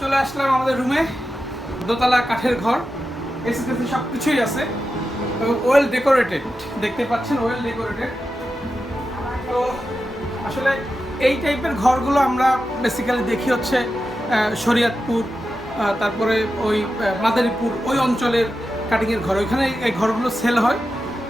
চলে আসলাম আমাদের রুমে। দোতলা কাঠের ঘর, এসি টেসি সব কিছুই আছে এবং ওয়েল ডেকোরেটেড, দেখতে পাচ্ছেন ওয়েল ডেকোরেটেড। তো আসলে এই টাইপের ঘরগুলো আমরা বেসিক্যালি দেখি হচ্ছে শরীয়তপুর, তারপরে ওই মাদারীপুর, ওই অঞ্চলের কাটিংয়ের ঘর। ওইখানে এই ঘরগুলো সেল হয়,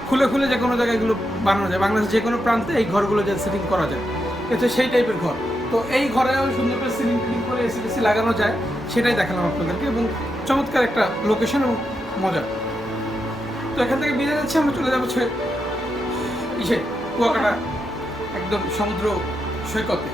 খুলে খুলে যে কোনো জায়গায় এগুলো বানানো যায়। বাংলাদেশের যে কোনো প্রান্তে এই ঘরগুলো যে সেটিং করা যায়, এটা সেই টাইপের ঘর। তো এই ঘরেও সুন্দর করে সিলিং টিলিং করে এসি টেসি লাগানো যায়, সেটাই দেখালাম আপনাদেরকে। এবং চমৎকার একটা লোকেশন এবং মজা। তো এখান থেকে বিদায় যাচ্ছি, আমরা চলে যাবো কুয়াকাটা একদম সমুদ্র সৈকতে।